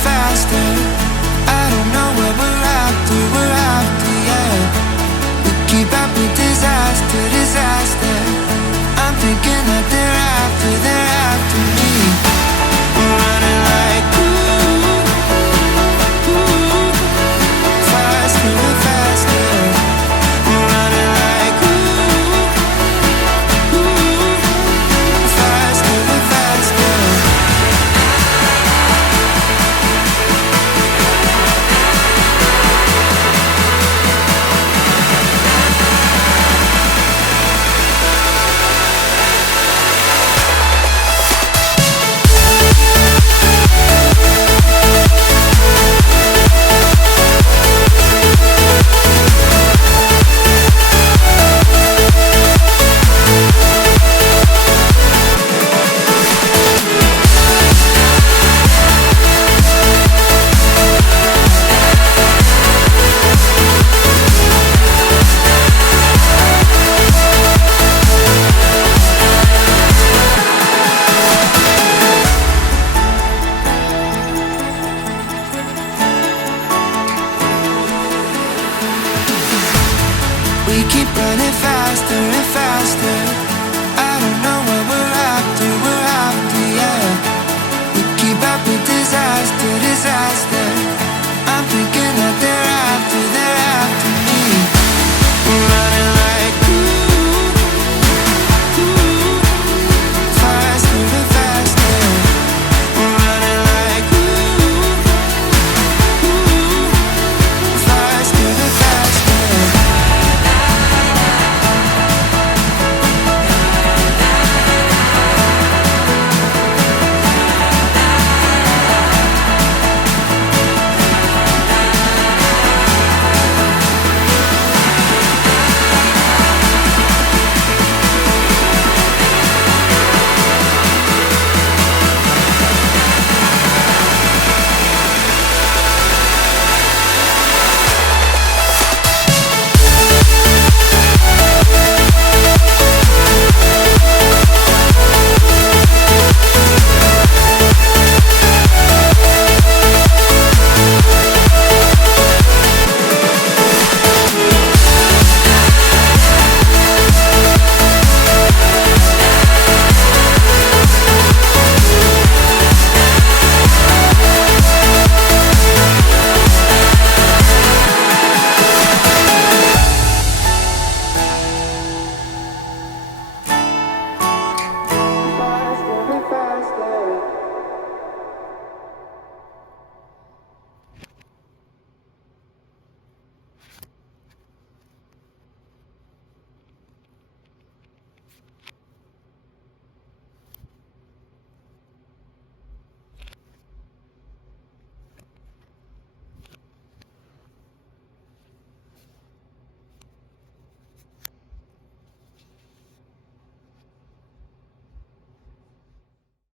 faster. I don't know what we're after, yeah. We keep up with disaster, disaster. I'm thinking that they're after me. We're running like ooh, faster and faster. We're running like ooh, faster and faster. We keep running faster and faster. I don't know what we're after, yeah. We keep up with disaster, disaster.